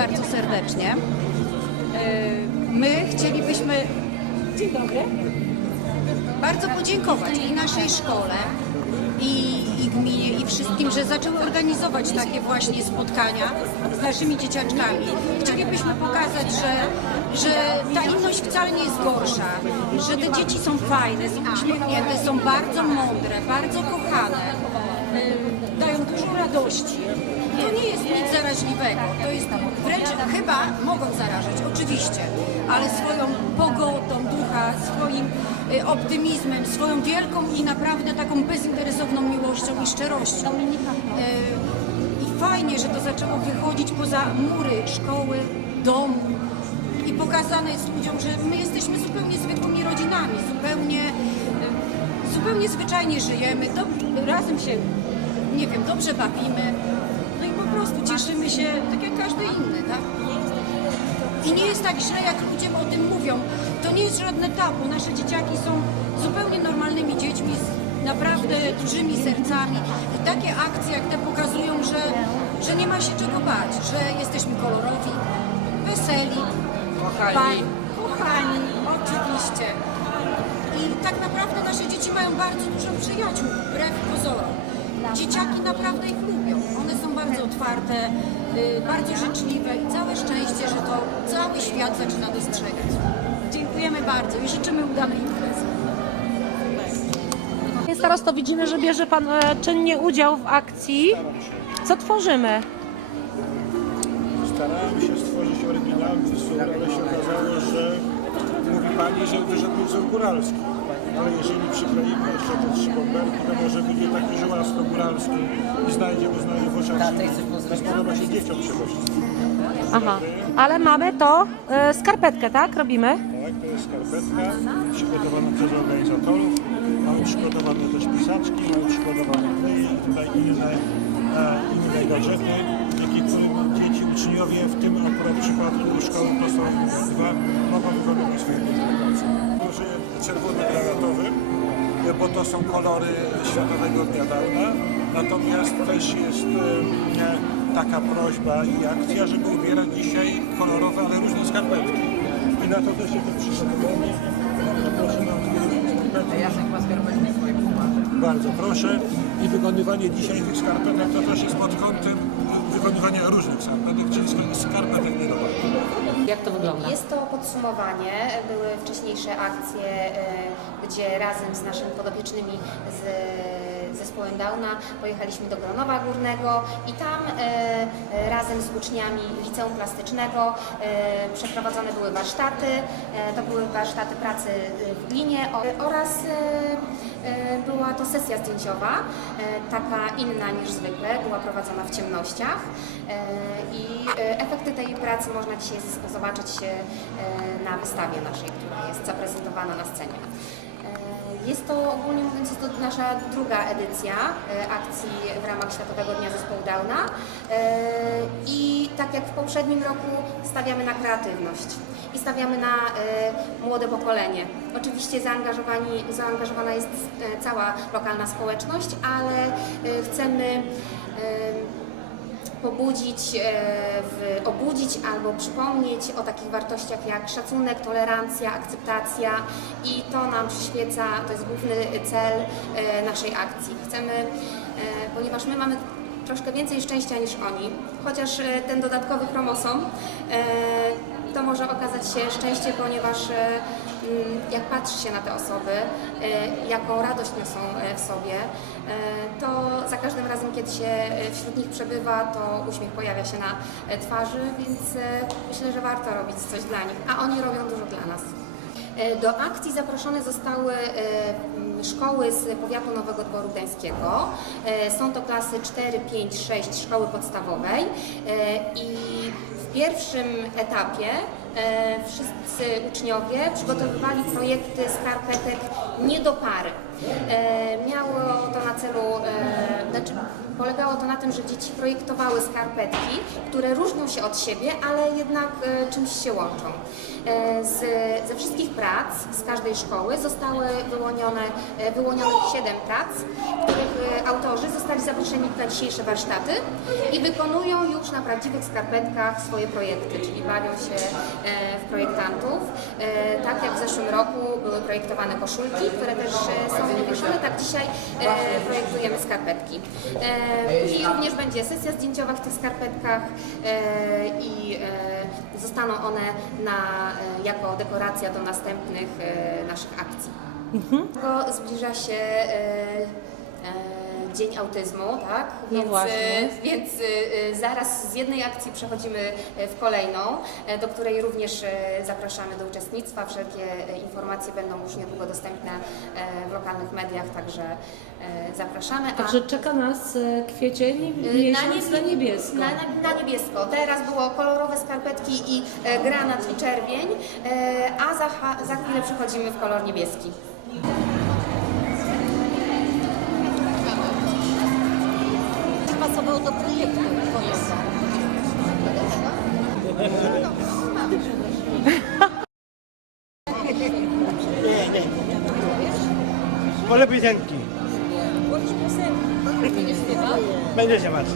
bardzo serdecznie. E, My chcielibyśmy Dzień dobry. bardzo podziękować i naszej szkole, i, i gminie, i wszystkim, że zaczęły organizować takie właśnie spotkania z naszymi dzieciaczkami. Chcielibyśmy pokazać, że, że ta inność wcale nie jest gorsza, że te dzieci są fajne, są uśmiechnięte, są bardzo mądre, bardzo kochane, y, radości. To nie jest nic zaraźliwego, to jest wręcz chyba mogą zarażać, oczywiście, ale swoją pogodą ducha, swoim y, optymizmem, swoją wielką i naprawdę taką bezinteresowną miłością i szczerością. Y, I fajnie, że to zaczęło wychodzić poza mury szkoły, domu i pokazane jest ludziom, że my jesteśmy zupełnie zwykłymi rodzinami, zupełnie, y, zupełnie zwyczajnie żyjemy, do, razem się, nie wiem, dobrze bawimy, no i po prostu cieszymy się tak jak każdy inny, tak? I nie jest tak źle, jak ludzie o tym mówią. To nie jest żadne tabu. Nasze dzieciaki są zupełnie normalnymi dziećmi z naprawdę dużymi sercami. I takie akcje jak te pokazują, że, że nie ma się czego bać, że jesteśmy kolorowi, weseli, kochani. kochani, oczywiście. I tak naprawdę nasze dzieci mają bardzo dużo przyjaciół, wbrew pozorom. Dzieciaki naprawdę ich lubią. One są bardzo otwarte, y, bardzo życzliwe i całe szczęście, że to cały świat zaczyna dostrzegać. Dziękujemy bardzo i życzymy udanej imprezy. Panie starosto, widzimy, że bierze Pan e, czynnie udział w akcji. Co tworzymy? Starałem się stworzyć oryginalny wzór, ale się okazało, że mówi Pani, że wyszedł wzór góralski. Ale jeżeli przykleimy jeszcze te trzy bąbelki, to może będzie taki żułasto-góralski i znajdziemy znowu w oczach. To spodoba się dzieciom przede wszystkim. Aha, ale mamy to e, skarpetkę, tak? Robimy? Tak, to jest skarpetka przygotowana przez organizatorów. Mamy przygotowane też pisaczki, mamy przygotowane kleje tutaj inne, e, inne gadżety, dzięki którym dzieci, uczniowie, w tym akurat przypadku szkoły podstawowej dwa mogą wykonywać swoje pracę. Użyję czerwono-granatowy, e, bo to są kolory Światowego Dnia Downa. Natomiast też jest taka prośba i akcja, żeby ubierać dzisiaj kolorowe, ale różne skarpetki. I na to też jest przygotowanie. Proszę na skarpetki. Bardzo proszę. I wykonywanie dzisiaj tych skarpetek to też jest pod kątem wykonywania różnych skarpetek, czyli skarpetek Jak to wygląda? Jest to podsumowanie. Były wcześniejsze akcje, e, gdzie razem z naszymi podopiecznymi z zespołem Downa pojechaliśmy do Gronowa Górnego i tam e, e, razem z uczniami Liceum Plastycznego e, przeprowadzone były warsztaty. To były warsztaty pracy w glinie oraz była to sesja zdjęciowa, taka inna niż zwykle, była prowadzona w ciemnościach i efekty tej pracy można dzisiaj zobaczyć na wystawie naszej, która jest zaprezentowana na scenie. Jest to ogólnie mówiąc, jest to nasza druga edycja e, akcji w ramach Światowego Dnia Zespołu Downa E, i tak jak w poprzednim roku stawiamy na kreatywność i stawiamy na e, młode pokolenie. Oczywiście zaangażowani, zaangażowana jest cała lokalna społeczność, ale chcemy pobudzić, e, obudzić albo przypomnieć o takich wartościach jak szacunek, tolerancja, akceptacja i to nam przyświeca, to jest główny cel e, naszej akcji. Chcemy, e, ponieważ my mamy troszkę więcej szczęścia niż oni, chociaż ten dodatkowy chromosom to może okazać się szczęście, ponieważ jak patrzy się na te osoby, e, jaką radość niosą e, w sobie, e, to za każdym razem, kiedy się wśród nich przebywa, to uśmiech pojawia się na twarzy, więc myślę, że warto robić coś dla nich, a oni robią dużo dla nas. E, Do akcji zaproszone zostały e, szkoły z powiatu Nowego Dworu Gdańskiego. E, Są to klasy 4, 5, 6 szkoły podstawowej i w pierwszym etapie wszyscy uczniowie przygotowywali projekty skarpetek nie do pary. E, Miało to na celu, e, znaczy Polegało to na tym, że dzieci projektowały skarpetki, które różnią się od siebie, ale jednak e, czymś się łączą. Z, ze wszystkich prac z każdej szkoły zostały wyłonione, e, wyłonionych 7 prac, których autorzy zostali zaproszeni na dzisiejsze warsztaty i wykonują już na prawdziwych skarpetkach swoje projekty, czyli bawią się w projektantów. Tak jak w zeszłym roku były projektowane koszulki, które też są wywieszone, tak dzisiaj e, projektujemy skarpetki. E, Później również będzie sesja zdjęciowa w tych skarpetkach e, i e, zostaną one na, e, jako dekoracja do następnych e, naszych akcji. Bo Zbliża się e, e, Dzień Autyzmu, tak? Więc, właśnie. e, więc e, zaraz z jednej akcji przechodzimy e, w kolejną, e, do której również e, zapraszamy do uczestnictwa. Wszelkie e, informacje będą już niedługo dostępne e, w lokalnych mediach, także e, zapraszamy. A- Także czeka nas e, kwiecień, miesiąc na, niebie- niebiesko. Na, na, na niebiesko. Teraz było kolorowe skarpetki i e, granat i czerwień, e, a za, za chwilę przechodzimy w kolor niebieski. Pasował do projektu twojego. Wolę piosenki. Będzie się bać.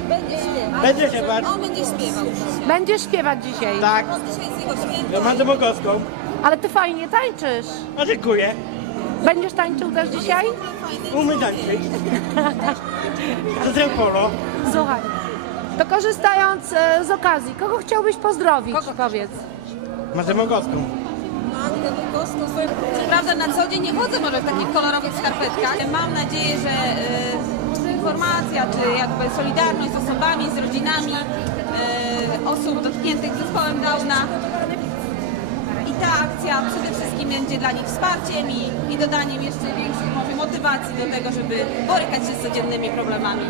Będzie się bać. On będzie śpiewał. Będziesz śpiewać dzisiaj, Tak. Dzisiaj jest jego święto. Demogowską. ale ty fajnie tańczysz. A dziękuję. Będziesz tańczył też dzisiaj? Umyj tańczyć. To polo. Słuchaj, to korzystając e, z okazji, kogo chciałbyś pozdrowić, powiedz? Masz Demogowską. Magdę swoją... Co prawda na co dzień nie chodzę może w takich kolorowych skarpetkach. Mam nadzieję, że y, informacja, czy jakby solidarność z osobami, z rodzinami y, osób dotkniętych zespołem Downa i ta akcja przede wszystkim będzie dla nich wsparciem i, i dodaniem jeszcze większej może motywacji do tego, żeby borykać się z codziennymi problemami.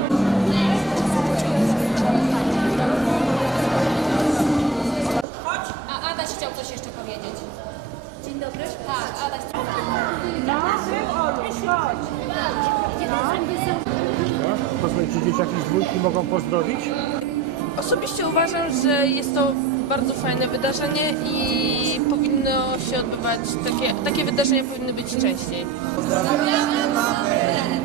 Pozdrowić? Osobiście uważam, że jest to bardzo fajne wydarzenie i powinno się odbywać, takie, takie wydarzenia powinny być częściej. Pozdrawiamy.